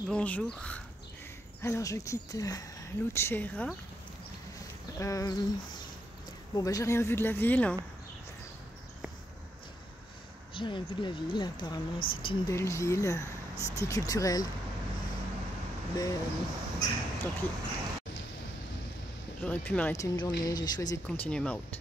Bonjour, alors je quitte Lucera. J'ai rien vu de la ville. Apparemment c'est une belle ville, cité culturelle. Mais tant pis. J'aurais pu m'arrêter une journée, j'ai choisi de continuer ma route.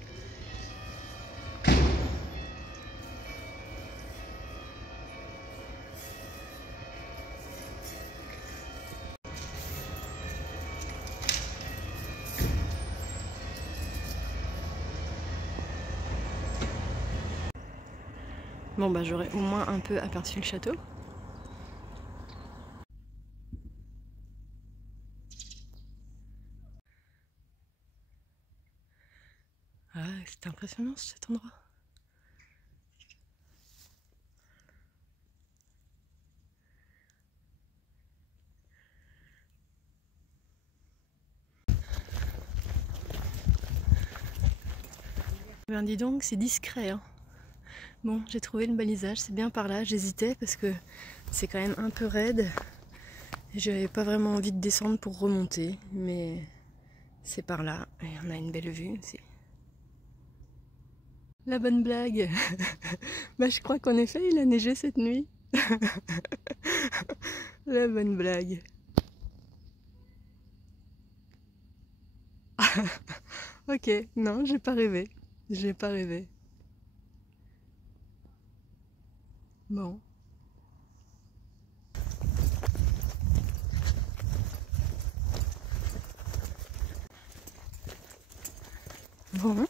J'aurais au moins un peu aperçu le château. Ah, c'est impressionnant cet endroit. Ben dis donc, c'est discret, hein. Bon, j'ai trouvé le balisage, c'est bien par là. J'hésitais parce que c'est quand même un peu raide. J'avais pas vraiment envie de descendre pour remonter, mais c'est par là. Et on a une belle vue aussi. La bonne blague. Je crois qu'en effet, il a neigé cette nuit. La bonne blague. Ok, non, j'ai pas rêvé. J'ai pas rêvé. Bon. Bon.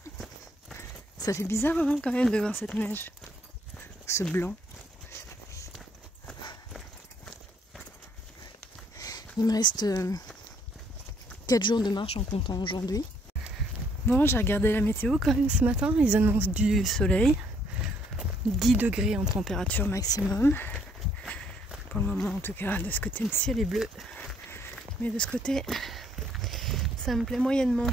Ça fait bizarre hein, quand même de voir cette neige. Ce blanc. Il me reste 4 jours de marche en comptant aujourd'hui. Bon, j'ai regardé la météo quand même ce matin. Ils annoncent du soleil. 10 degrés en température maximum. Pour le moment en tout cas, de ce côté le ciel est bleu. Mais de ce côté, ça me plaît moyennement.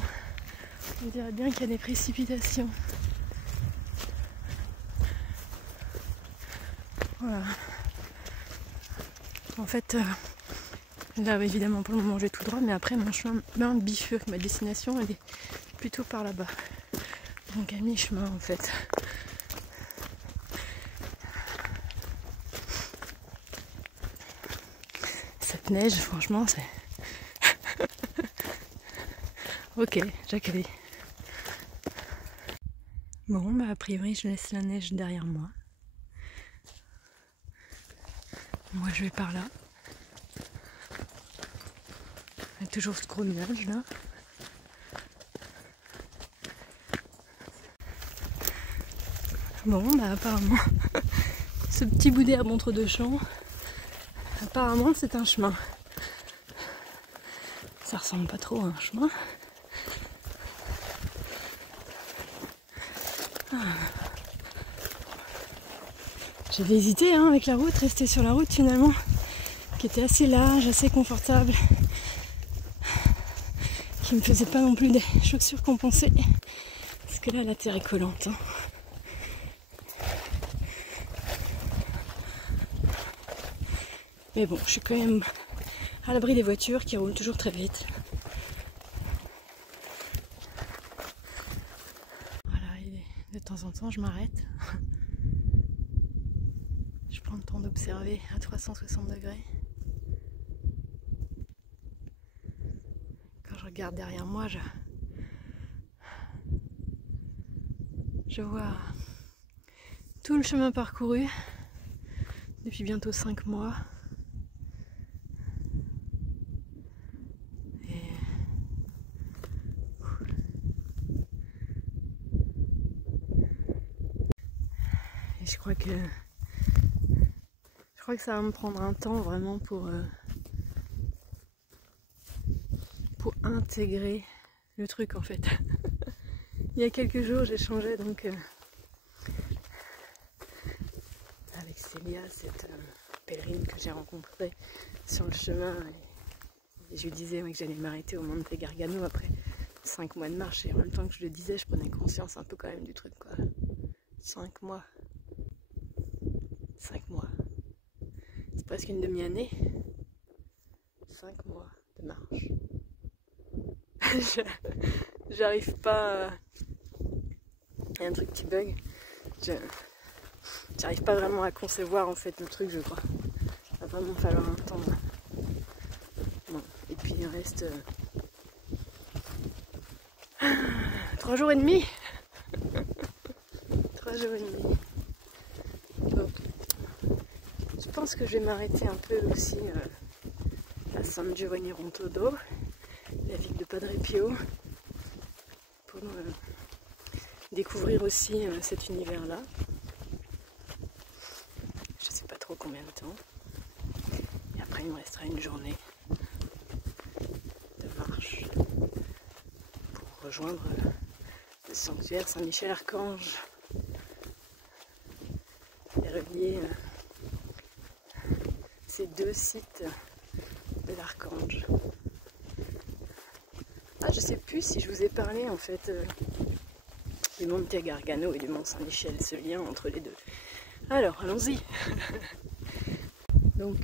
On dirait bien qu'il y a des précipitations. Voilà. En fait, là évidemment pour le moment je vais tout droit, mais après mon chemin bifurque, ma destination elle est plutôt par là-bas. Donc à mi-chemin en fait. Cette neige, franchement, c'est... Ok, j'accueille. Bon, a priori je laisse la neige derrière moi. Moi je vais par là. Il y a toujours ce gros nuage là. Bon, apparemment, ce petit bout d'herbe entre deux champs, apparemment c'est un chemin. Ça ressemble pas trop à un chemin. J'avais hésité avec la route, rester sur la route finalement, qui était assez large, assez confortable, qui me faisait pas non plus des chaussures compensées, parce que là la terre est collante. Mais bon, je suis quand même à l'abri des voitures qui roulent toujours très vite. Voilà, et de temps en temps je m'arrête. Je prends le temps d'observer à 360 degrés. Quand je regarde derrière moi, je vois tout le chemin parcouru depuis bientôt 5 mois. Et je crois que ça va me prendre un temps vraiment pour intégrer le truc en fait. Il y a quelques jours j'ai changé donc avec Célia, cette pèlerine que j'ai rencontrée sur le chemin, et je lui disais que j'allais m'arrêter au Monte Gargano après 5 mois de marche, et en même temps que je le disais je prenais conscience un peu quand même du truc quoi. 5 mois. 5 mois. C'est presque une demi-année. 5 mois de marche. J'arrive pas... Il y a un truc qui bug. J'arrive pas vraiment à concevoir en fait le truc, je crois. Il va vraiment falloir un temps. Bon. Et puis il reste 3 jours et demi. 3 jours et demi. Donc, je pense que je vais m'arrêter un peu aussi à San Giovanni Rontodo, la ville de Padre Pio, pour découvrir aussi cet univers-là. Je sais pas trop combien de temps. Et après, il me restera une journée de marche pour rejoindre le sanctuaire Saint-Michel-Archange et relier ces 2 sites de l'Archange. Ah, je sais plus si je vous ai parlé en fait du Monte Gargano et du Mont Saint-Michel, ce lien entre les deux. Alors, allons-y. Donc,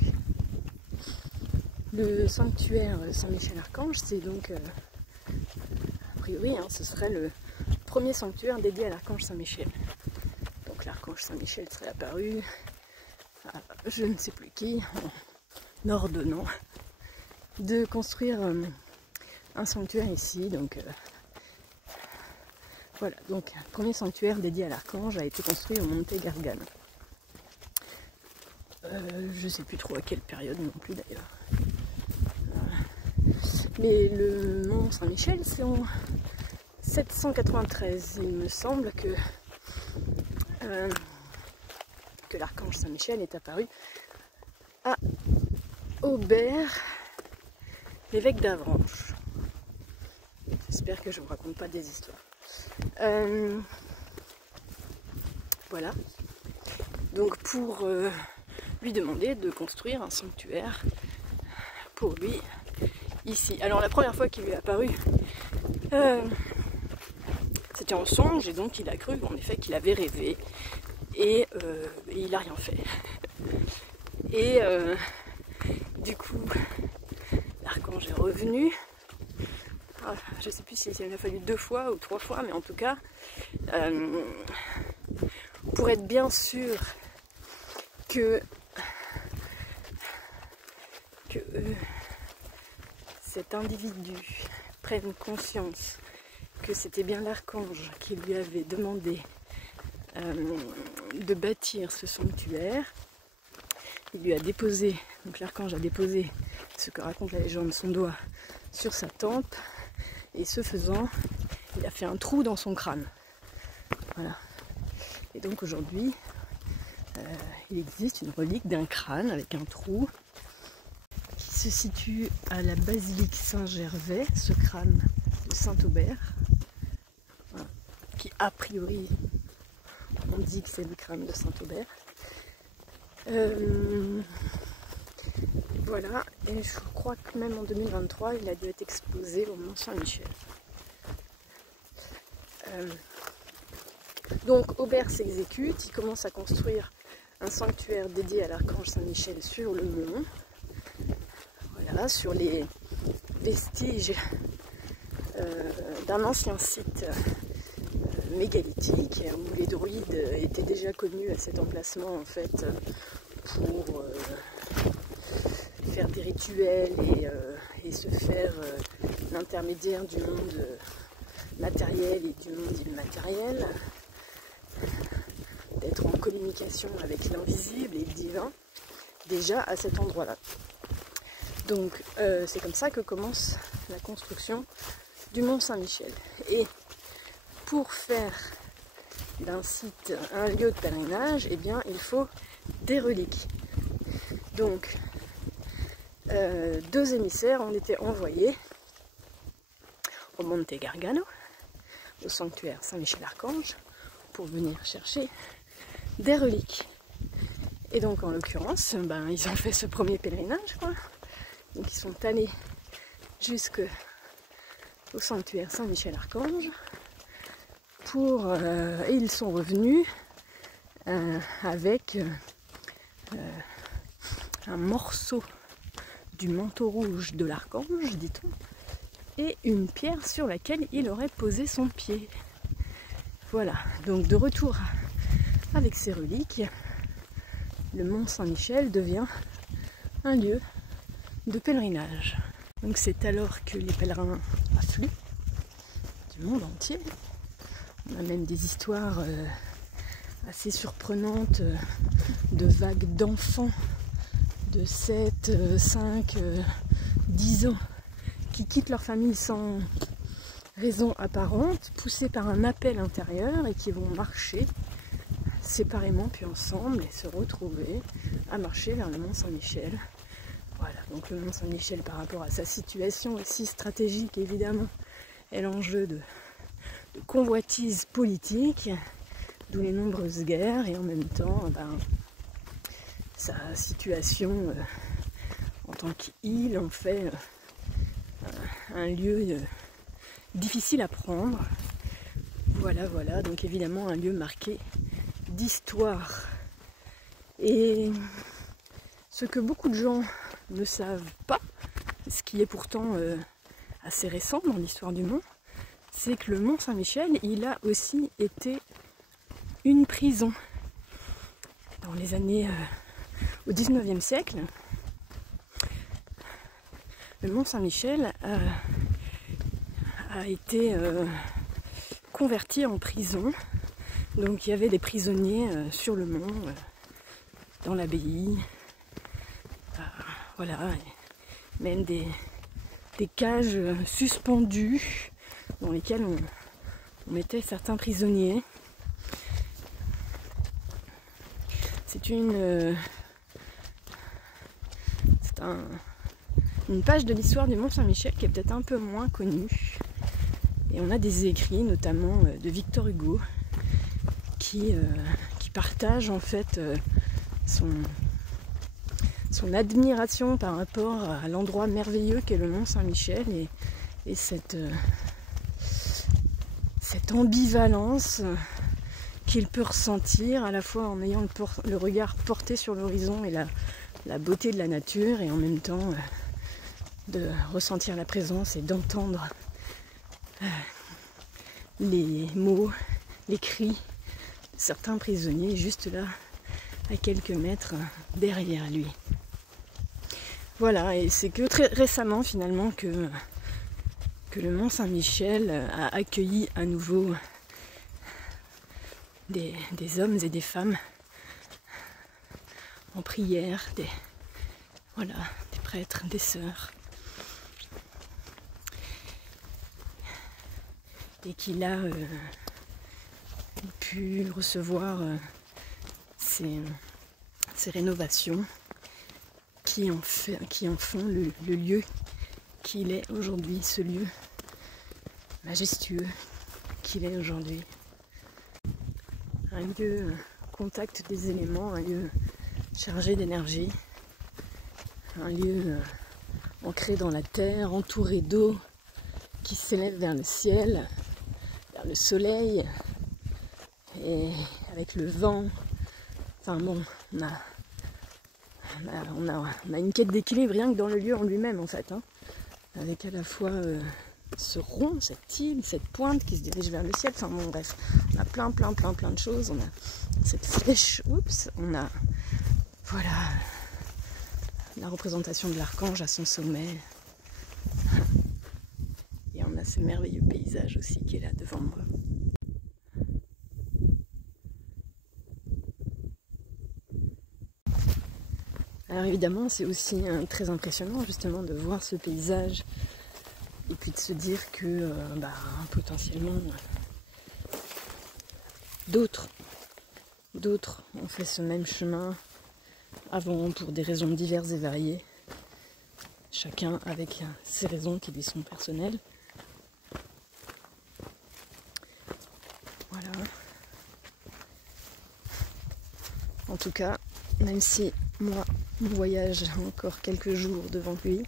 le sanctuaire Saint-Michel-Archange, c'est donc, a priori, hein, ce serait le premier sanctuaire dédié à l'Archange Saint-Michel. Donc l'Archange Saint-Michel serait apparu à je ne sais plus qui, en ordonnant de construire un sanctuaire ici. Donc voilà, donc un premier sanctuaire dédié à l'Archange a été construit au Monte Gargano. Je ne sais plus trop à quelle période non plus d'ailleurs. Mais le Mont Saint-Michel, c'est en 793. Il me semble que l'Archange Saint-Michel est apparu à Aubert, l'évêque d'Avranches. J'espère que je ne vous raconte pas des histoires. Voilà. Donc pour lui demander de construire un sanctuaire pour lui ici. Alors la première fois qu'il lui est apparu, c'était en songe, et donc il a cru en effet qu'il avait rêvé, et il n'a rien fait. Et du coup, l'archange est revenu. Ah, je ne sais plus s'il en a fallu 2 fois ou 3 fois, mais en tout cas, pour être bien sûr que cet individu prenne conscience que c'était bien l'archange qui lui avait demandé de bâtir ce sanctuaire. Il lui a déposé, donc l'archange a déposé ce que raconte la légende, son doigt sur sa tempe, et ce faisant, il a fait un trou dans son crâne. Voilà. Et donc aujourd'hui, il existe une relique d'un crâne avec un trou qui se situe à la basilique Saint-Gervais, ce crâne de Saint-Aubert, voilà, qui a priori, on dit que c'est le crâne de Saint-Aubert. Voilà, et je crois que même en 2023, il a dû être exposé au Mont Saint-Michel. Donc Aubert s'exécute, il commence à construire un sanctuaire dédié à l'archange Saint-Michel sur le mont. Voilà, sur les vestiges d'un ancien site mégalithique où les druides étaient déjà connus à cet emplacement en fait pour faire des rituels et se faire l'intermédiaire du monde matériel et du monde immatériel, d'être en communication avec l'invisible et le divin déjà à cet endroit-là. Donc c'est comme ça que commence la construction du Mont Saint-Michel. Et pour faire d'un site un lieu de pèlerinage, eh bien il faut des reliques. Donc 2 émissaires ont été envoyés au Monte Gargano, au sanctuaire Saint-Michel-Archange, pour venir chercher des reliques. Et donc en l'occurrence, ils ont fait ce premier pèlerinage, quoi. Donc ils sont allés jusqu'au sanctuaire Saint-Michel-Archange et ils sont revenus avec un morceau du manteau rouge de l'archange, dit-on, et une pierre sur laquelle il aurait posé son pied. Voilà, donc de retour avec ces reliques, le mont Saint-Michel devient un lieu de pèlerinage. Donc c'est alors que les pèlerins affluent du monde entier. On a même des histoires assez surprenantes de vagues d'enfants de 7, 5, 10 ans qui quittent leur famille sans raison apparente, poussés par un appel intérieur et qui vont marcher séparément puis ensemble et se retrouver à marcher vers le mont Saint-Michel. Voilà, donc le mont Saint-Michel par rapport à sa situation aussi stratégique évidemment est l'enjeu de convoitise politique, d'où les nombreuses guerres et en même temps sa situation en tant qu'île en fait un lieu difficile à prendre. Voilà, donc évidemment un lieu marqué d'histoire. Et ce que beaucoup de gens ne savent pas, ce qui est pourtant assez récent dans l'histoire du mont, c'est que le mont Saint-Michel, il a aussi été une prison. Dans les années au 19e siècle, le mont Saint-Michel a été converti en prison. Donc il y avait des prisonniers sur le mont, dans l'abbaye, voilà, et même des cages suspendues dans lesquelles on mettait certains prisonniers. C'est une page de l'histoire du mont Saint-Michel qui est peut-être un peu moins connue. Et on a des écrits, notamment de Victor Hugo, qui partage en fait son admiration par rapport à l'endroit merveilleux qu'est le mont Saint-Michel et cette ambivalence qu'il peut ressentir à la fois en ayant le regard porté sur l'horizon et la beauté de la nature et en même temps de ressentir la présence et d'entendre les mots, les cris de certains prisonniers juste là à quelques mètres derrière lui. Voilà, et c'est que très récemment finalement que le mont Saint-Michel a accueilli à nouveau des hommes et des femmes en prière, des prêtres, des sœurs, et qu'il a pu recevoir ces rénovations qui en font le lieu qu'il est aujourd'hui, ce lieu majestueux qu'il est aujourd'hui. Un lieu contact des éléments, un lieu chargé d'énergie, un lieu ancré dans la terre, entouré d'eau qui s'élève vers le ciel, vers le soleil, et avec le vent. Enfin bon, on a une quête d'équilibre rien que dans le lieu en lui-même en fait, hein, avec à la fois ce rond, cette île, cette pointe qui se dirige vers le ciel. Enfin bon bref, on a plein de choses. On a cette flèche, on a voilà la représentation de l'archange à son sommet. Et on a ce merveilleux paysage aussi qui est là devant moi. Alors évidemment, c'est aussi très impressionnant justement de voir ce paysage et puis de se dire que potentiellement d'autres ont fait ce même chemin avant pour des raisons diverses et variées, chacun avec ses raisons qui lui sont personnelles. Voilà. En tout cas, même si moi, mon voyage a encore quelques jours devant lui,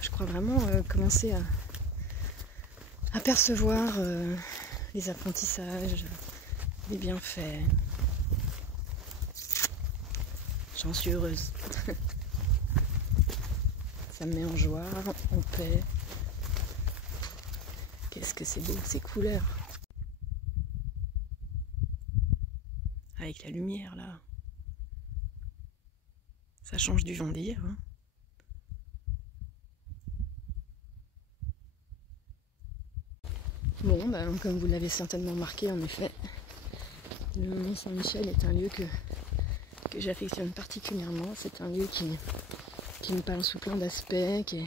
je crois vraiment commencer à percevoir les apprentissages, les bienfaits. J'en suis heureuse. ça me met en joie, en paix. Qu'est-ce que c'est beau, ces couleurs. Avec la lumière là. Ça change du vent d'hier. Hein. Bon, ben, comme vous l'avez certainement remarqué, en effet, le Mont-Saint-Michel est un lieu que j'affectionne particulièrement. C'est un lieu qui me parle sous plein d'aspects, qui est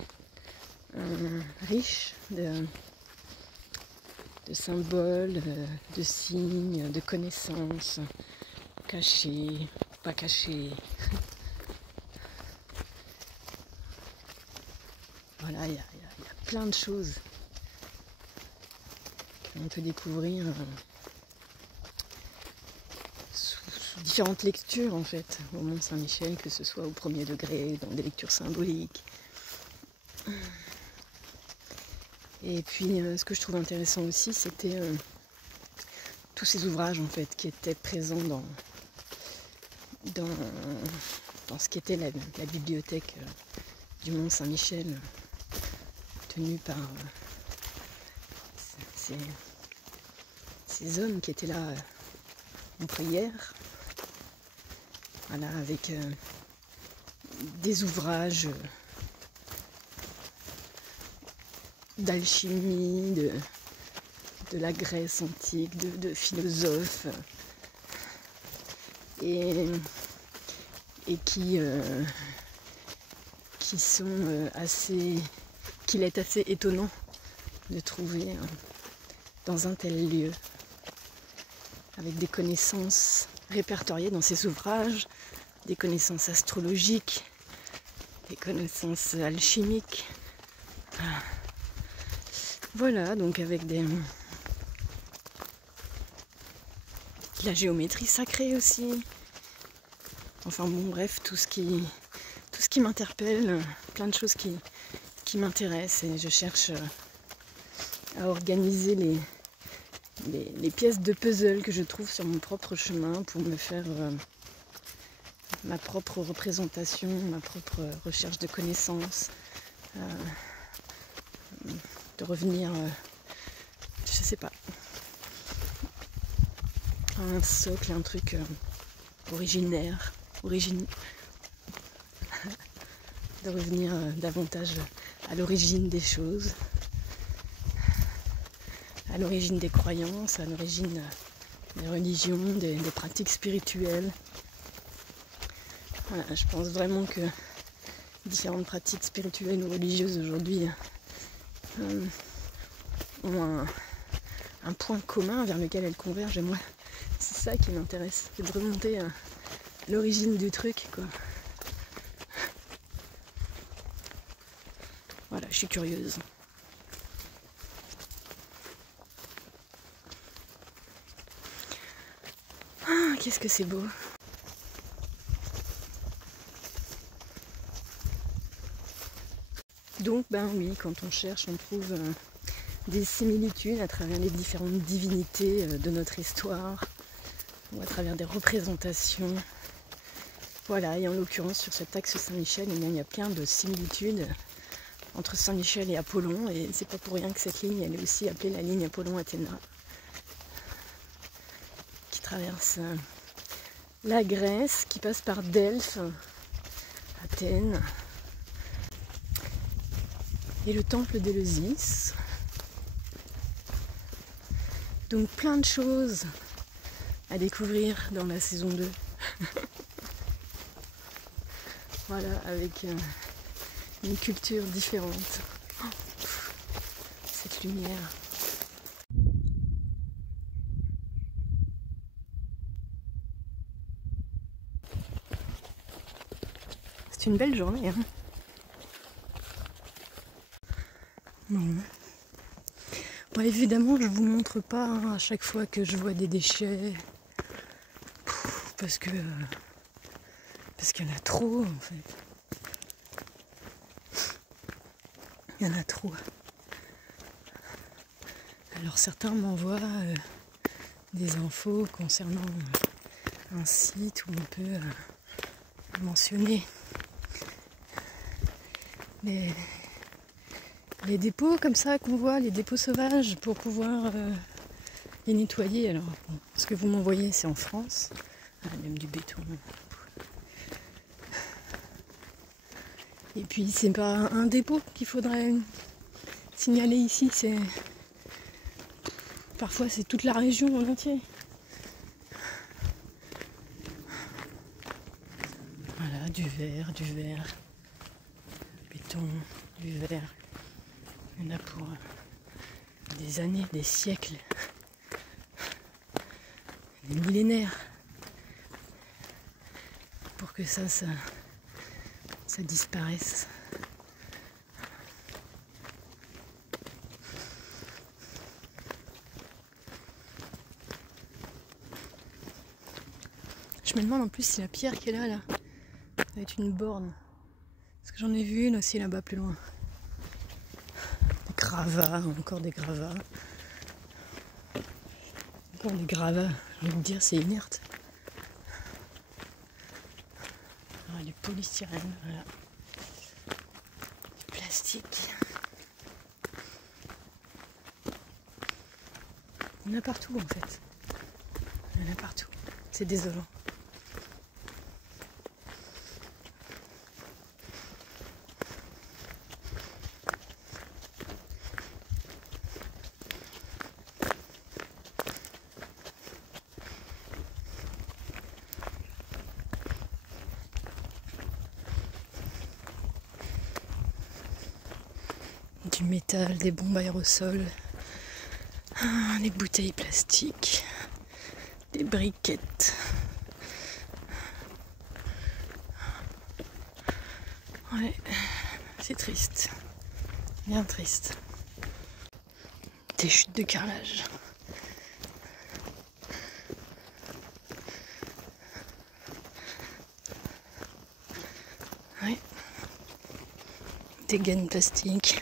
riche de symboles, de signes, de connaissances, cachées, pas cachées. Voilà, il y a plein de choses qu'on peut découvrir sous différentes lectures en fait, au Mont-Saint-Michel, que ce soit au premier degré, dans des lectures symboliques. Et puis ce que je trouve intéressant aussi, c'était tous ces ouvrages en fait qui étaient présents dans ce qui était la bibliothèque du Mont-Saint-Michel, tenue par ces hommes qui étaient là en prière, voilà, avec des ouvrages d'alchimie, de la Grèce antique, de philosophes, et qui sont qu'il est assez étonnant de trouver dans un tel lieu, avec des connaissances répertoriées dans ces ouvrages, des connaissances astrologiques, des connaissances alchimiques. Voilà, donc avec de la géométrie sacrée aussi. Enfin bon, bref, tout ce qui m'interpelle, plein de choses qui m'intéressent, et je cherche à organiser les pièces de puzzle que je trouve sur mon propre chemin pour me faire ma propre représentation, ma propre recherche de connaissances, de revenir, je sais pas, à un socle, un truc originaire, de revenir davantage à l'origine des choses, à l'origine des croyances, à l'origine des religions, des pratiques spirituelles. Voilà, je pense vraiment que différentes pratiques spirituelles ou religieuses aujourd'hui ont un point commun vers lequel elles convergent, et moi c'est ça qui m'intéresse, c'est de remonter à l'origine du truc, quoi. Voilà, je suis curieuse. Ah, qu'est-ce que c'est beau. Donc, ben oui, quand on cherche, on trouve des similitudes à travers les différentes divinités de notre histoire, ou à travers des représentations. Voilà, et en l'occurrence, sur cet axe Saint-Michel, il y a plein de similitudes entre Saint-Michel et Apollon, et c'est pas pour rien que cette ligne, elle est aussi appelée la ligne Apollon-Athéna, qui traverse la Grèce, qui passe par Delphes, Athènes, et le temple d'Éleusis. Donc plein de choses à découvrir dans la saison 2. Voilà, avec une culture différente. Oh, cette lumière. C'est une belle journée, hein. Bon. Bon, évidemment, je vous montre pas à chaque fois que je vois des déchets, parce qu'il y en a trop, en fait. Il y en a trop. Alors certains m'envoient des infos concernant un site où on peut mentionner les dépôts comme ça qu'on voit, les dépôts sauvages, pour pouvoir les nettoyer. Alors, bon, ce que vous m'envoyez, c'est en France. Ah, même du béton. Et puis, c'est pas un dépôt qu'il faudrait signaler ici, c'est... Parfois, c'est toute la région en entier. Voilà, du verre, béton, du verre. Il y en a pour des années, des siècles, des millénaires. Pour que ça disparaisse. Je me demande en plus si la pierre qui est là, ça va être une borne. Parce que j'en ai vu une aussi là-bas plus loin. Des gravats, encore des gravats. Encore des gravats, je vais me dire, c'est inerte. Ah, du polystyrène, voilà. Du plastique. Il y en a partout en fait. Il y en a partout. C'est désolant. Du métal, des bombes aérosols, des bouteilles plastiques, des briquettes. Ouais, c'est triste, bien triste. Des chutes de carrelage. Ouais. Des gaines plastiques.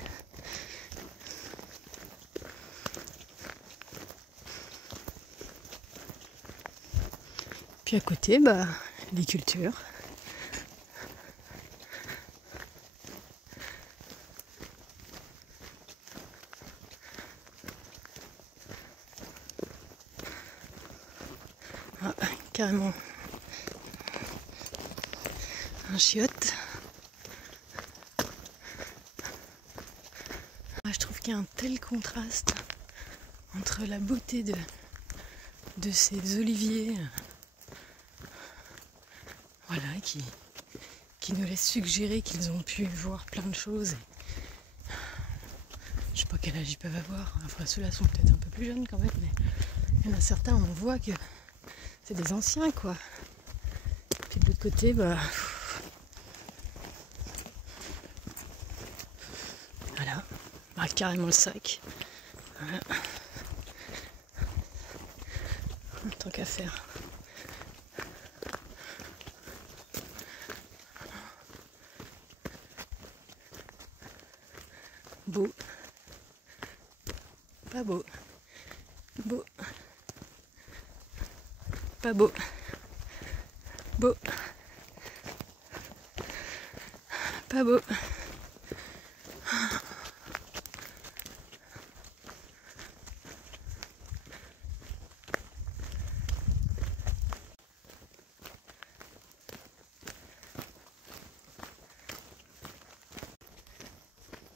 Puis à côté, les cultures. Ah, carrément un chiotte. Je trouve qu'il y a un tel contraste entre la beauté de ces oliviers, voilà, qui nous laissent suggérer qu'ils ont pu voir plein de choses. Je sais pas quel âge ils peuvent avoir. Enfin, ceux-là sont peut-être un peu plus jeunes quand même, mais il y en a certains, on voit que c'est des anciens, quoi. Puis de l'autre côté, voilà, carrément le sac. Voilà. Tant qu'à faire. Beau. Pas beau. Beau. Pas beau. Beau. Pas beau.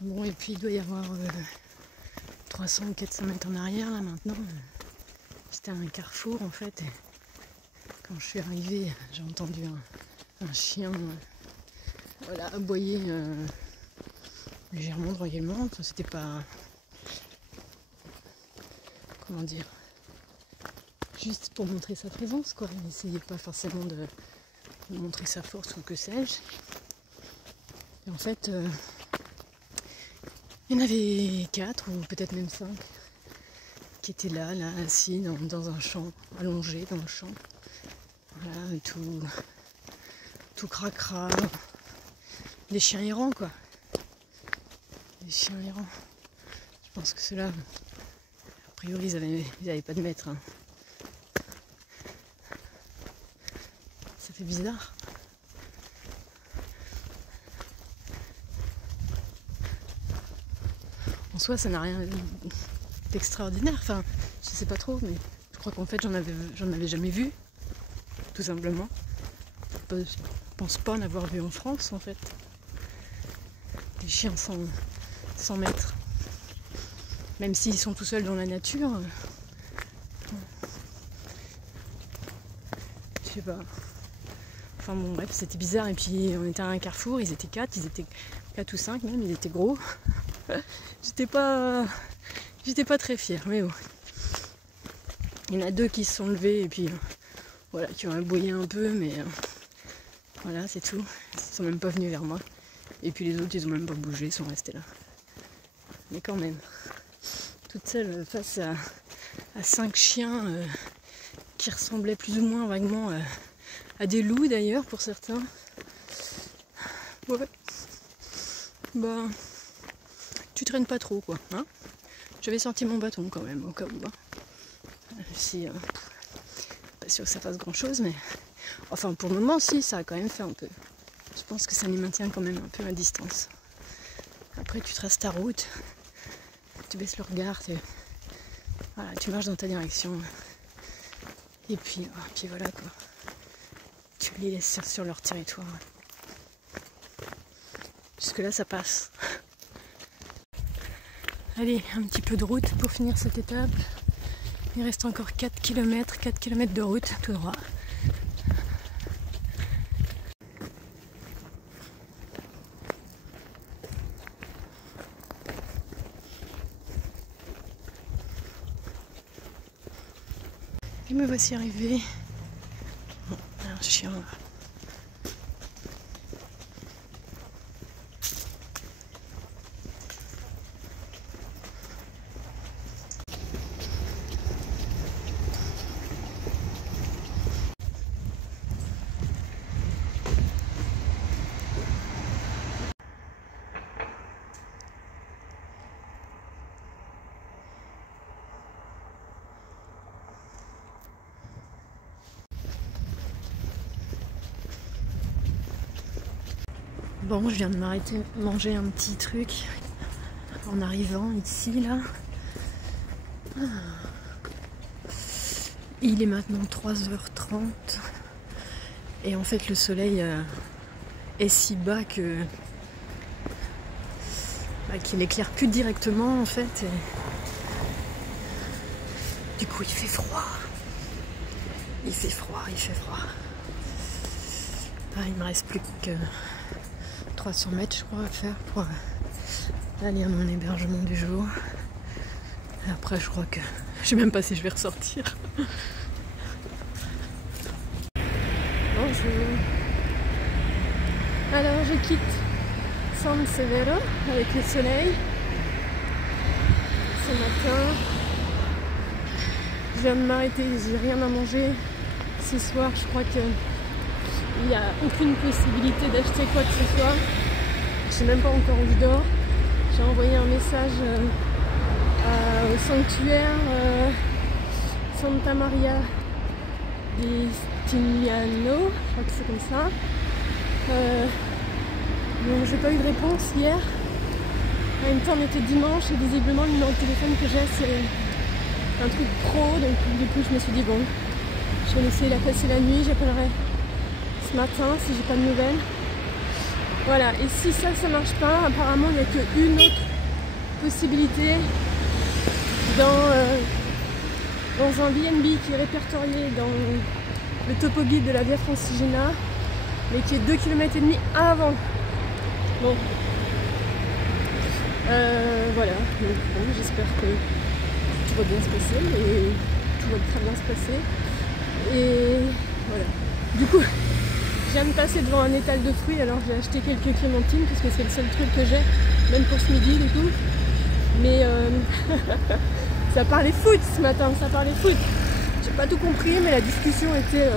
Bon, et puis il doit y avoir 300 ou 400 mètres en arrière là maintenant. C'était un carrefour en fait. Et quand je suis arrivée, j'ai entendu un chien voilà, aboyer légèrement, royalement. Enfin, c'était pas. Comment dire, juste pour montrer sa présence, quoi. Il n'essayait pas forcément de montrer sa force ou que sais-je. Et en fait, il y en avait 4 ou peut-être même 5 qui étaient là assis dans un champ, allongés dans le champ. Voilà, et tout cracra. Des chiens errants, quoi. Des chiens errants. Je pense que ceux-là, a priori, ils avaient pas de maître. Hein. Ça fait bizarre. en soi, ça n'a rien d'extraordinaire. Enfin, je sais pas trop, mais je crois qu'en fait, j'en avais jamais vu, tout simplement. Je pense pas en avoir vu en France, en fait. Des chiens sans maître. Même s'ils sont tout seuls dans la nature. Je sais pas. Enfin bon, bref, c'était bizarre. Et puis, on était à un carrefour, ils étaient 4 ou 5 même, ils étaient gros. J'étais pas très fière, mais bon. Il y en a 2 qui se sont levés et puis voilà, qui ont aboyé un peu, mais voilà, c'est tout. Ils sont même pas venus vers moi. Et puis les autres, ils ont même pas bougé, ils sont restés là. Mais quand même, toute seule face à 5 chiens qui ressemblaient plus ou moins vaguement à des loups d'ailleurs pour certains. Ouais. Bah, tu traînes pas trop quoi, hein. J'avais sorti mon bâton quand même au cas où. Hein. Si, pas sûr que ça fasse grand chose, mais enfin pour le moment si, ça a quand même fait un peu. Je pense que ça les maintient quand même un peu à distance. Après tu traces ta route, tu baisses le regard, voilà, tu marches dans ta direction. Et puis voilà quoi. Tu les laisses sur leur territoire. Jusque là ça passe. Allez, un petit peu de route pour finir cette étape. Il reste encore 4 km de route tout droit. Et me voici arrivé. Bon, un chien. Bon, je viens de m'arrêter manger un petit truc en arrivant ici, là. Il est maintenant 3h30 et en fait le soleil est si bas que qu'il éclaire plus directement en fait. Et du coup il fait froid. Il fait froid. Il me reste plus que 300 mètres je crois à faire pour aller à mon hébergement du jour. Et après je crois que je sais même pas si je vais ressortir. Bonjour. Alors je quitte San Severo avec le soleil ce matin. Je viens de m'arrêter, j'ai rien à manger. Ce soir je crois que il n'y a aucune possibilité d'acheter quoi que ce soit. Je sais même pas encore où je dors. J'ai envoyé un message au sanctuaire Santa Maria di Stignano, je crois que c'est comme ça. Donc j'ai pas eu de réponse hier. En même temps on était dimanche et visiblement le numéro de téléphone que j'ai c'est un truc pro, donc du coup je me suis dit bon, je vais laisser passer la nuit, j'appellerai ce matin si j'ai pas de nouvelles. Voilà, et si ça marche pas, apparemment il n'y a qu'une autre possibilité dans un BNB qui est répertorié dans le topo guide de la Via Francigena, mais qui est 2,5 km avant. Bon. Voilà, donc bon, j'espère que tout va bien se passer et tout va très bien se passer. Et voilà. Du coup, je viens de passer devant un étal de fruits, alors j'ai acheté quelques clémentines parce que c'est le seul truc que j'ai, même pour ce midi du coup. Mais ça parlait foot ce matin, ça parlait foot. J'ai pas tout compris, mais la discussion était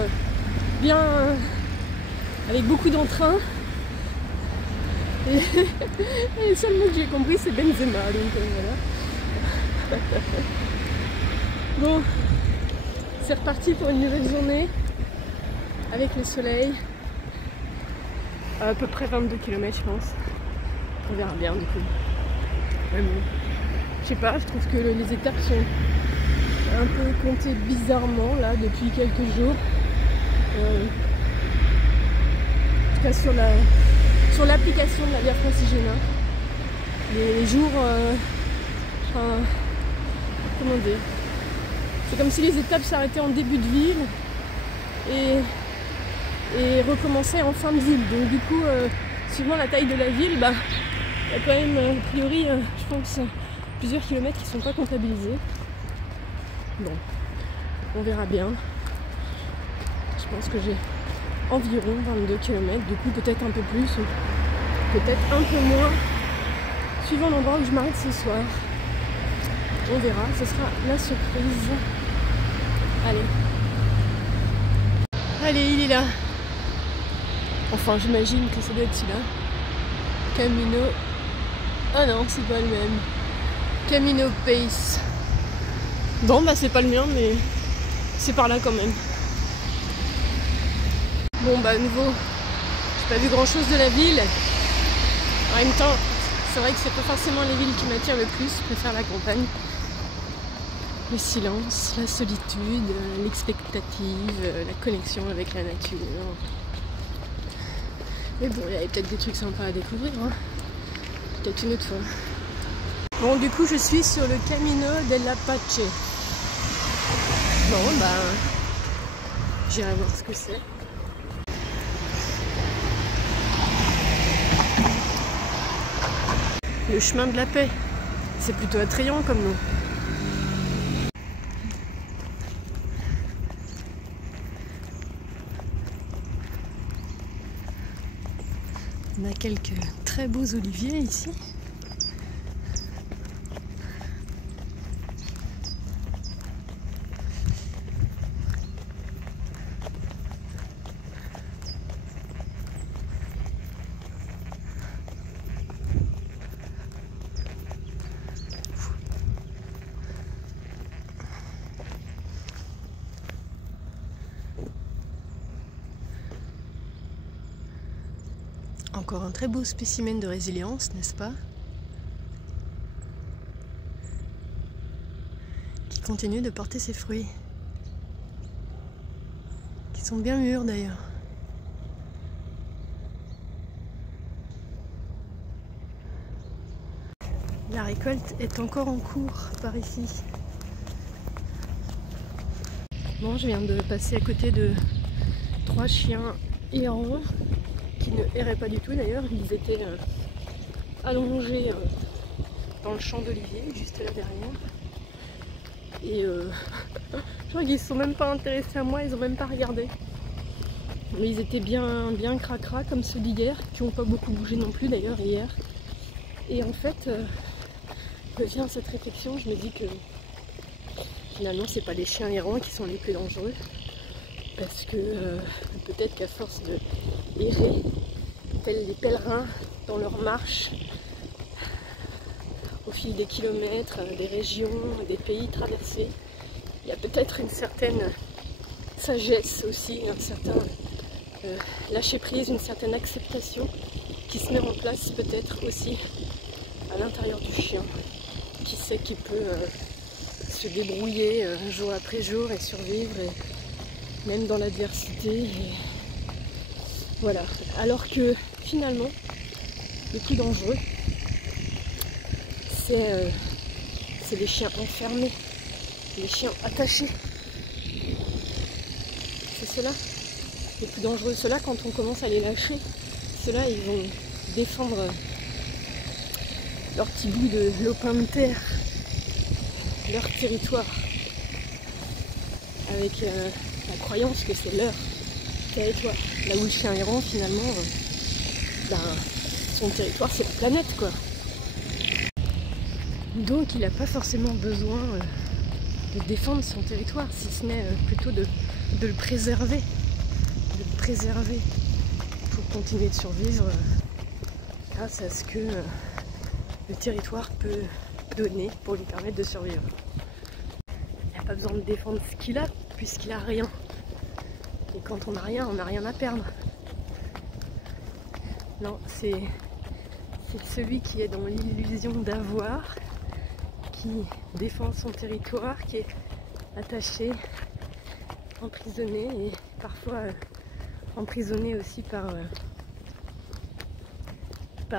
bien avec beaucoup d'entrain. Et le seul mot que j'ai compris c'est Benzema, donc voilà. Bon, c'est reparti pour une nouvelle journée avec le soleil. À peu près 22 km je pense. On verra bien du coup. Ouais, bon. Je sais pas, je trouve que les étapes sont un peu comptées bizarrement là depuis quelques jours. En tout cas sur l'application de la Via Francigena. Les jours, comment dire, c'est comme si les étapes s'arrêtaient en début de ville et recommençaient en fin de ville. Donc du coup, suivant la taille de la ville, il y a quand même, a priori, je pense, plusieurs kilomètres qui ne sont pas comptabilisés. Bon, on verra bien. Je pense que j'ai environ 22 km, du coup peut-être un peu plus ou peut-être un peu moins, suivant l'endroit où je m'arrête ce soir. On verra, ce sera la surprise. Allez, il est là. Enfin, j'imagine que ça doit être celui-là. Camino. Ah non, c'est pas le même. Camino Pace. Bon, c'est pas le mien, mais c'est par là quand même. Bon, à nouveau, j'ai pas vu grand chose de la ville. En même temps, c'est vrai que c'est pas forcément les villes qui m'attirent le plus. Je préfère la campagne. Le silence, la solitude, l'expectative, la connexion avec la nature. Mais bon, il y avait peut-être des trucs sympas à découvrir, hein. Peut-être une autre fois. Bon, du coup, je suis sur le Camino dell'Apache. Bon, j'irai voir ce que c'est. Le chemin de la paix. C'est plutôt attrayant comme nom. On a quelques très beaux oliviers ici. Encore un très beau spécimen de résilience, n'est-ce pas? Qui continue de porter ses fruits. Qui sont bien mûrs d'ailleurs. La récolte est encore en cours par ici. Bon, je viens de passer à côté de 3 chiens errants. Qui ne erraient pas du tout d'ailleurs, ils étaient allongés dans le champ d'olivier, juste là derrière. Et je crois qu'ils ne se sont même pas intéressés à moi, ils n'ont même pas regardé. Mais ils étaient bien cracra comme ceux d'hier, qui n'ont pas beaucoup bougé non plus d'ailleurs hier. Et en fait, me vient cette réflexion, je me dis que finalement c'est pas les chiens errants qui sont les plus dangereux. Parce que peut-être qu'à force de errer, tels des pèlerins dans leur marche, au fil des kilomètres, des régions, des pays traversés, il y a peut-être une certaine sagesse aussi, un certain lâcher-prise, une certaine acceptation qui se met en place peut-être aussi à l'intérieur du chien, qui sait qu'il peut se débrouiller jour après jour et survivre, et même dans l'adversité. Voilà. Alors que finalement, le plus dangereux, c'est les chiens enfermés, les chiens attachés. C'est ceux-là les plus dangereux. Ceux-là, quand on commence à les lâcher, ceux-là, ils vont défendre leur petit bout de lopin de terre, leur territoire, avec la croyance que c'est leur territoire. Là où le chien errant, finalement, son territoire, c'est la planète, quoi. Donc il n'a pas forcément besoin de défendre son territoire, si ce n'est plutôt de le préserver. De le préserver pour continuer de survivre grâce à ce que le territoire peut donner pour lui permettre de survivre. Il n'a pas besoin de défendre ce qu'il a, puisqu'il n'a rien. Et quand on n'a rien, on n'a rien à perdre. Non, c'est celui qui est dans l'illusion d'avoir qui défend son territoire, qui est attaché, emprisonné et parfois emprisonné aussi par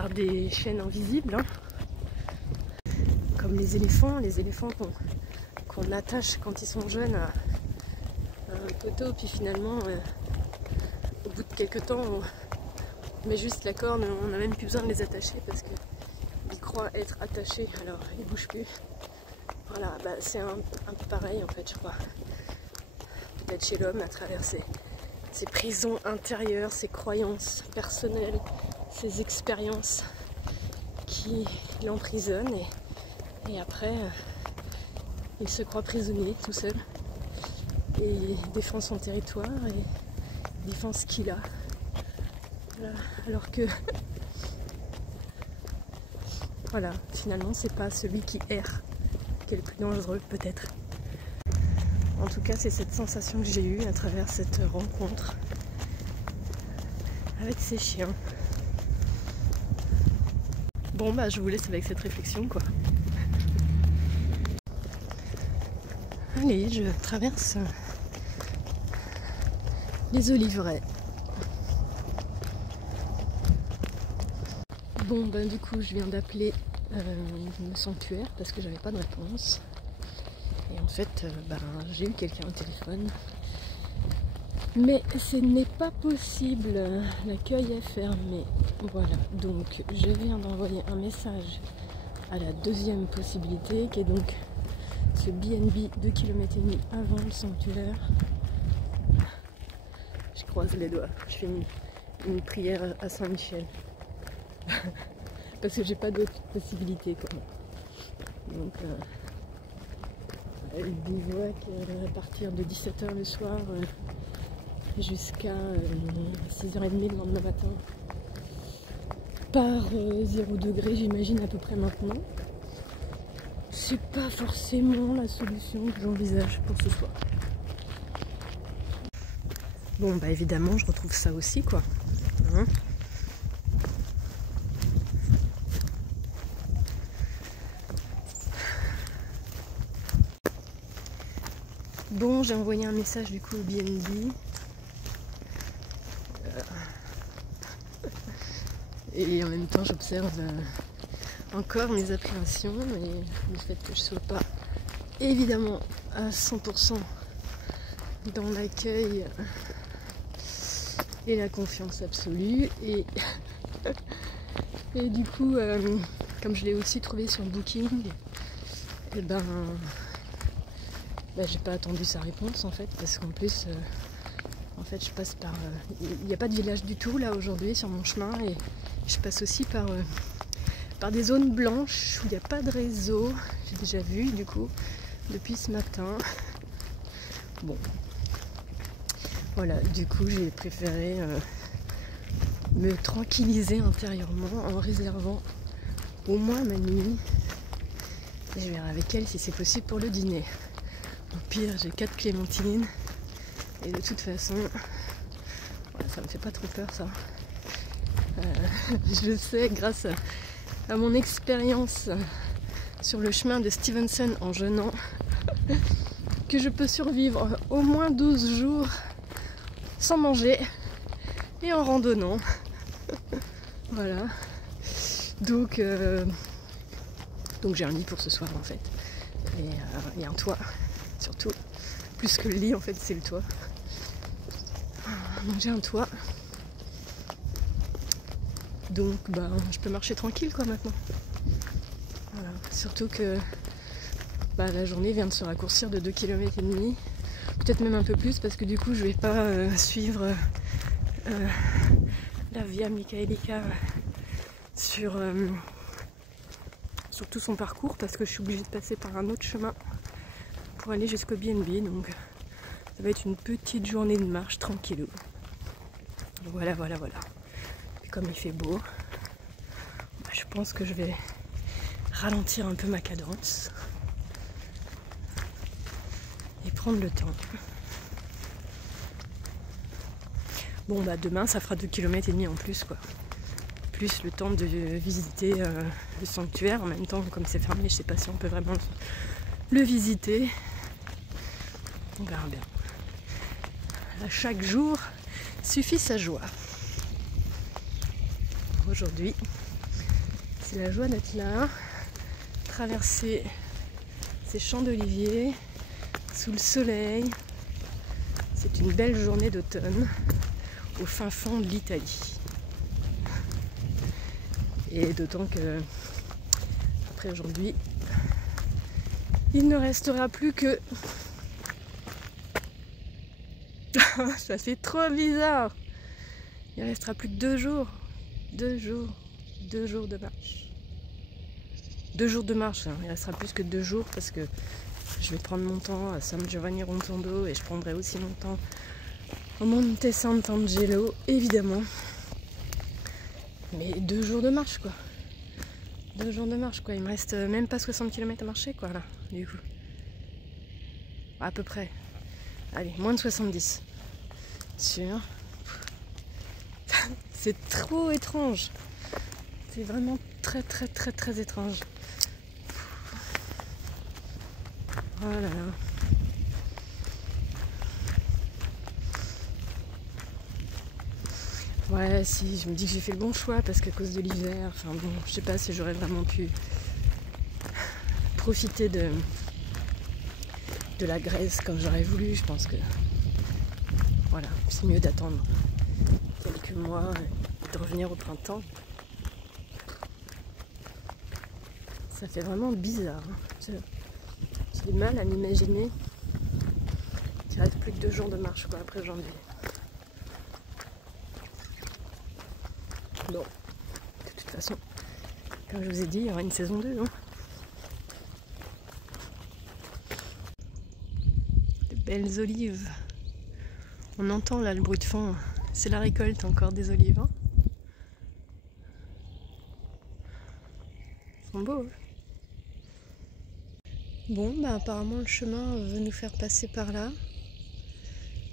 des chaînes invisibles, hein. Comme les éléphants qu'on attache quand ils sont jeunes à un poteau, puis finalement au bout de quelques temps on met juste la corne, on n'a même plus besoin de les attacher parce qu'ils croient être attachés, alors ils bougent plus. Voilà, bah, c'est un peu pareil en fait, je crois. Peut-être chez l'homme à travers ses prisons intérieures, ses croyances personnelles, ses expériences qui l'emprisonnent et après il se croit prisonnier tout seul et il défend son territoire et défend ce qu'il a. Voilà. Alors que voilà, finalement c'est pas celui qui erre qui est le plus dangereux peut-être. En tout cas c'est cette sensation que j'ai eue à travers cette rencontre avec ces chiens. Bon bah je vous laisse avec cette réflexion quoi. Allez, je traverse les oliveraies. Bon ben du coup je viens d'appeler le sanctuaire parce que j'avais pas de réponse. Et en fait j'ai eu quelqu'un au téléphone. Mais ce n'est pas possible, l'accueil est fermé. Voilà, donc je viens d'envoyer un message à la deuxième possibilité qui est donc ce BNB 2,5 km avant le sanctuaire. Je croise les doigts, je fais une prière à Saint-Michel. Parce que j'ai pas d'autre possibilité quoi. Donc le bivouac à partir de 17 h le soir jusqu'à 6h30 le lendemain matin. Par 0 degré j'imagine à peu près maintenant. C'est pas forcément la solution que j'envisage pour ce soir. Bon bah évidemment je retrouve ça aussi quoi. Hein ? Bon, j'ai envoyé un message du coup au BNB. Et en même temps j'observe encore mes appréhensions et le fait que je ne sois pas évidemment à 100% dans l'accueil et la confiance absolue. Et du coup, comme je l'ai aussi trouvé sur Booking, et j'ai pas attendu sa réponse en fait, parce qu'en plus en fait je passe par il n'y a pas de village du tout là aujourd'hui sur mon chemin et je passe aussi par des zones blanches où il n'y a pas de réseau. J'ai déjà vu du coup depuis ce matin. Bon voilà, du coup j'ai préféré me tranquilliser intérieurement en réservant au moins ma nuit et je verrai avec elle si c'est possible pour le dîner. Au pire, j'ai 4 clémentines et de toute façon, ça me fait pas trop peur ça. Je sais grâce à mon expérience sur le chemin de Stevenson en jeûnant que je peux survivre au moins 12 jours sans manger et en randonnant. Voilà. Donc j'ai un lit pour ce soir en fait. Et un toit. Surtout, plus que le lit en fait, c'est le toit. Donc j'ai un toit. Donc je peux marcher tranquille quoi maintenant. Voilà. Surtout que la journée vient de se raccourcir de 2,5 km. Peut-être même un peu plus parce que du coup je vais pas suivre la Via Michaelica sur tout son parcours parce que je suis obligée de passer par un autre chemin pour aller jusqu'au BNB, donc ça va être une petite journée de marche tranquillou. Voilà. Et comme il fait beau, je pense que je vais ralentir un peu ma cadence et prendre le temps. Bon demain ça fera 2,5 km en plus quoi. plus le temps de visiter le sanctuaire. En même temps, comme c'est fermé, je sais pas si on peut vraiment le visiter. On verra bien. À chaque jour suffit sa joie. Aujourd'hui, c'est la joie d'être là, traverser ces champs d'oliviers sous le soleil. C'est une belle journée d'automne au fin fond de l'Italie. Et d'autant que après aujourd'hui, il ne restera plus que... Ça fait trop bizarre. Il ne restera plus que 2 jours. 2 jours. 2 jours de marche. 2 jours de marche, hein. Il restera plus que 2 jours parce que je vais prendre mon temps à San Giovanni Rotondo et je prendrai aussi mon temps au Monte Sant'Angelo, évidemment. Mais 2 jours de marche, quoi. 2 jours de marche, quoi. Il me reste même pas 60 km à marcher, quoi, là, du coup. À peu près. Allez, moins de 70. Sûr. C'est trop étrange. C'est vraiment très étrange. Oh là là. Ouais, si, je me dis que j'ai fait le bon choix parce qu'à cause de l'hiver, enfin bon, je sais pas si j'aurais vraiment pu profiter de la Grèce comme j'aurais voulu. Je pense que voilà, c'est mieux d'attendre quelques mois et de revenir au printemps. Ça fait vraiment bizarre. Hein. J'ai du mal à m'imaginer qu'il reste plus que 2 jours de marche, quoi, après janvier. Bon, de toute façon, comme je vous ai dit, il y aura une saison 2. Hein. De belles olives. On entend là le bruit de fond. C'est la récolte encore des olives. Hein. Ils sont beaux. Hein. Bon, bah apparemment le chemin veut nous faire passer par là.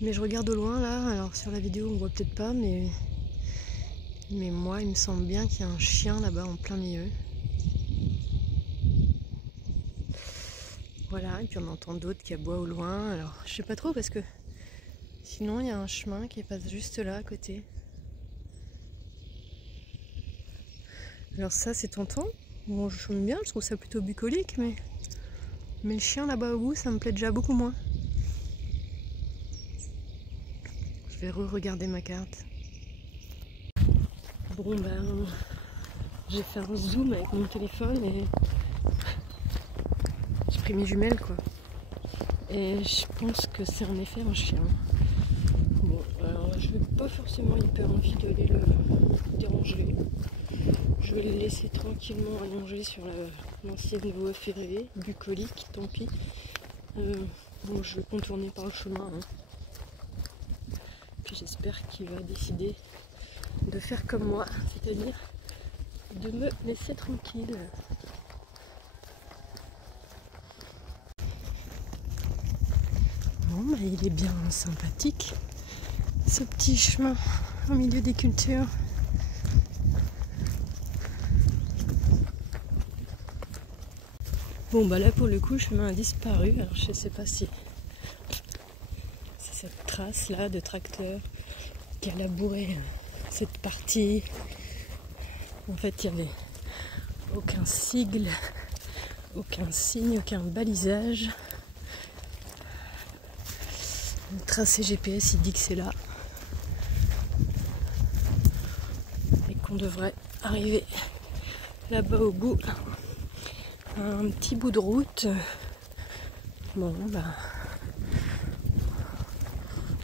Mais je regarde au loin là. Alors sur la vidéo on voit peut-être pas, mais moi il me semble bien qu'il y a un chien là-bas en plein milieu. Voilà, et puis on entend d'autres qui aboient au loin. Alors je sais pas trop parce que sinon il y a un chemin qui passe juste là à côté. Alors ça c'est tentant. Bon, j'aime bien, je trouve ça plutôt bucolique, mais le chien là-bas au bout, ça me plaît déjà beaucoup moins. Je vais re-regarder ma carte. Bon ben, j'ai fait un zoom avec mon téléphone et j'ai pris mes jumelles, quoi. Et je pense que c'est en effet un chien. Bon, alors je n'ai pas forcément hyper envie d'aller le déranger. Je vais le laisser tranquillement allonger sur l'ancienne voie ferrée, bucolique, tant pis. Bon, je vais contourner par le chemin. Hein. Puis j'espère qu'il va décider de faire comme moi, c'est-à-dire de me laisser tranquille. Bon, bah, il est bien sympathique, ce petit chemin au milieu des cultures. Bon bah là pour le coup le chemin a disparu, alors je sais pas si c'est cette trace là de tracteur qui a labouré cette partie. En fait il n'y avait aucun sigle, aucun signe, aucun balisage. Le tracé GPS il dit que c'est là et qu'on devrait arriver là-bas au bout. Un petit bout de route. Bon bah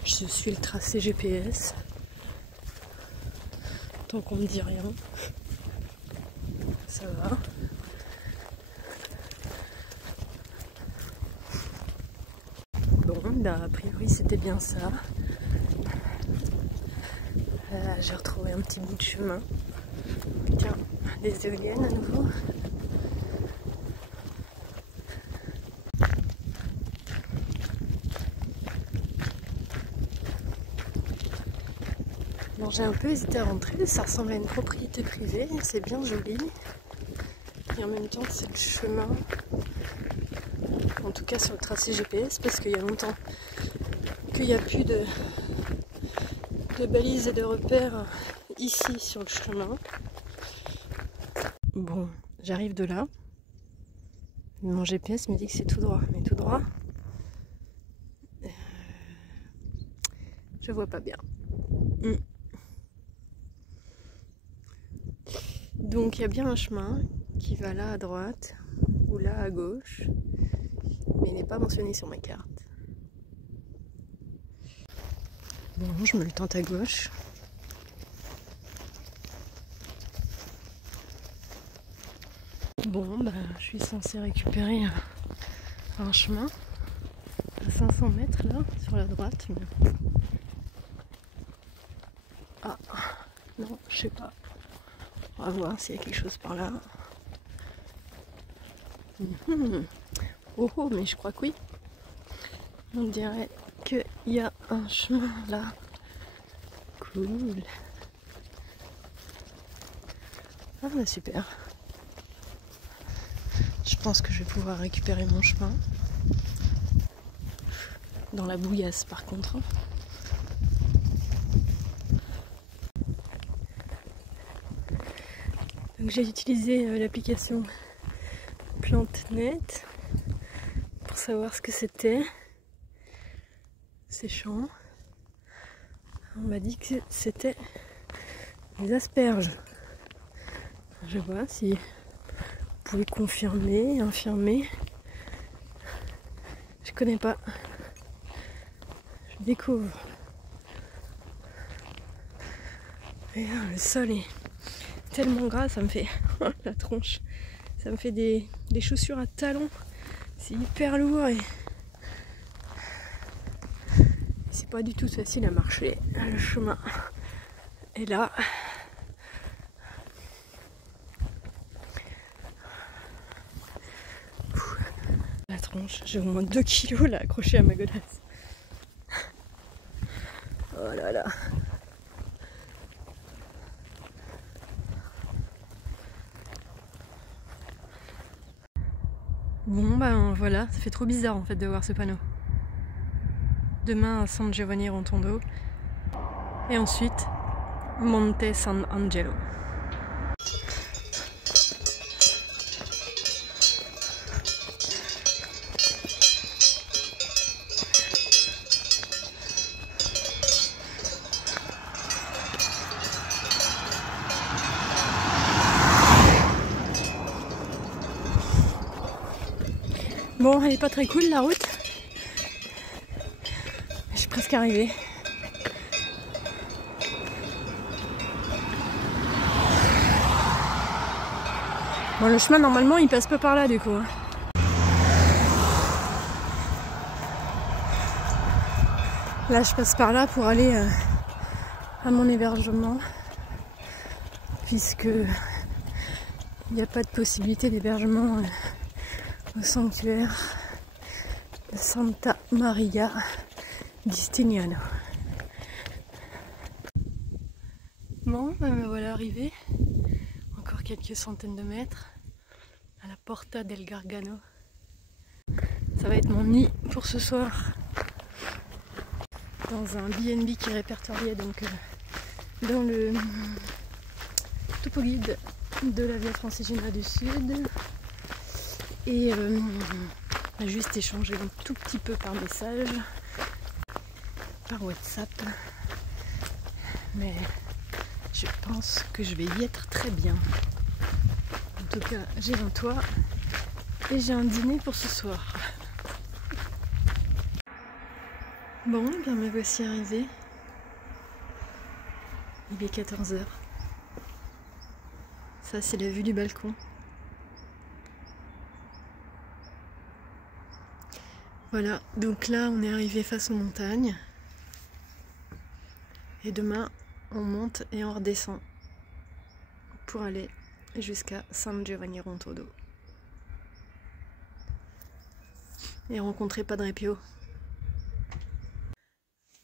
je suis le tracé GPS tant qu'on me dit rien, ça va. Bon bah a priori c'était bien ça. J'ai retrouvé un petit bout de chemin. Tiens, des éoliennes à nouveau. Bon, j'ai un peu hésité à rentrer, ça ressemble à une propriété privée, c'est bien joli. Et en même temps, c'est le chemin, en tout cas sur le tracé GPS, parce qu'il y a longtemps qu'il n'y a plus de balises et de repères ici sur le chemin. Bon, j'arrive de là. Mon GPS me dit que c'est tout droit, mais tout droit, je vois pas bien. Donc il y a bien un chemin qui va là à droite ou là à gauche, mais il n'est pas mentionné sur ma carte. Bon, je me le tente à gauche. Bon, bah, je suis censée récupérer un chemin à 500 mètres là, sur la droite. Mais... ah, non, je sais pas. On va voir s'il y a quelque chose par là. Oh oh, mais je crois que oui. On dirait qu'il y a un chemin là. Cool. Ah bah super. Je pense que je vais pouvoir récupérer mon chemin. Dans la bouillasse par contre. Donc j'ai utilisé l'application PlanteNet pour savoir ce que c'était. Ces champs. On m'a dit que c'était des asperges. Je vois si vous pouvez confirmer, infirmer. Je connais pas. Je découvre. Et là, le sol est tellement gras, ça me fait la tronche. Ça me fait des chaussures à talons. C'est hyper lourd et c'est pas du tout facile à marcher. Le chemin est là. La tronche, j'ai au moins 2 kilos là accrochés à ma godasse. Oh là là. Bon ben voilà, ça fait trop bizarre en fait de voir ce panneau. Demain à San Giovanni Rotondo et ensuite Monte San Angelo. Bon, elle est pas très cool la route. Je suis presque arrivée. Bon, le chemin normalement il passe pas par là du coup. Là je passe par là pour aller à mon hébergement. Puisque il n'y a pas de possibilité d'hébergement au sanctuaire de Santa Maria Giustiniano. Bon, ben me voilà arrivée, encore quelques centaines de mètres, à la Porta del Gargano. Ça va être mon nid pour ce soir, dans un B&B qui est répertorié donc dans le topo guide de la Via Francigena du Sud. Et on a juste échangé un tout petit peu par message, par WhatsApp, mais je pense que je vais y être très bien. En tout cas, j'ai un toit et j'ai un dîner pour ce soir. Bon, bien me voici arrivée. Il est 14 h. Ça, c'est la vue du balcon. Voilà, donc là on est arrivé face aux montagnes et demain on monte et on redescend pour aller jusqu'à San Giovanni Rotondo et rencontrer Padre Pio.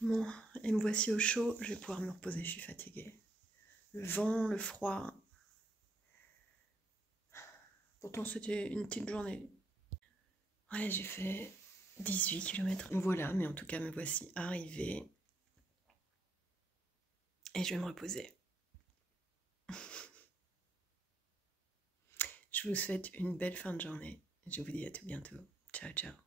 Bon, et me voici au chaud, je vais pouvoir me reposer, je suis fatiguée. Le vent, le froid. Pourtant c'était une petite journée. Ouais, j'ai fait 18 km. Voilà, mais en tout cas me voici arrivée. Et je vais me reposer. Je vous souhaite une belle fin de journée. Je vous dis à tout bientôt. Ciao, ciao.